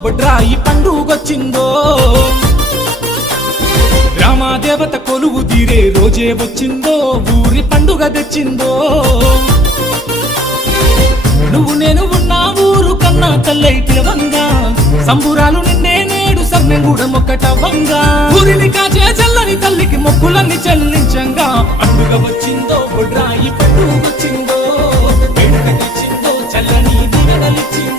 బొడ్రాయి పండుగొచ్చిందో గ్రామదేవత కొలువు తీరే రోజే వచ్చిందో ఊరి పండుగ తెచ్చిందో నువ్వు నేను ఉన్న ఊరు కన్నా తల్లై పిలవంగా సంబురాలు నిన్నే నేడు సమ్మెగూడ మొక్కటవ్వంగా ఊరిని కాచే చల్లని తల్లికి మొక్కులన్నీ చెల్లించంగా పండుగ వచ్చిందో బొడ్రాయి పండుగొచ్చిందో వేడుక తెచ్చిందో చల్లని దినగలిచ్చిందో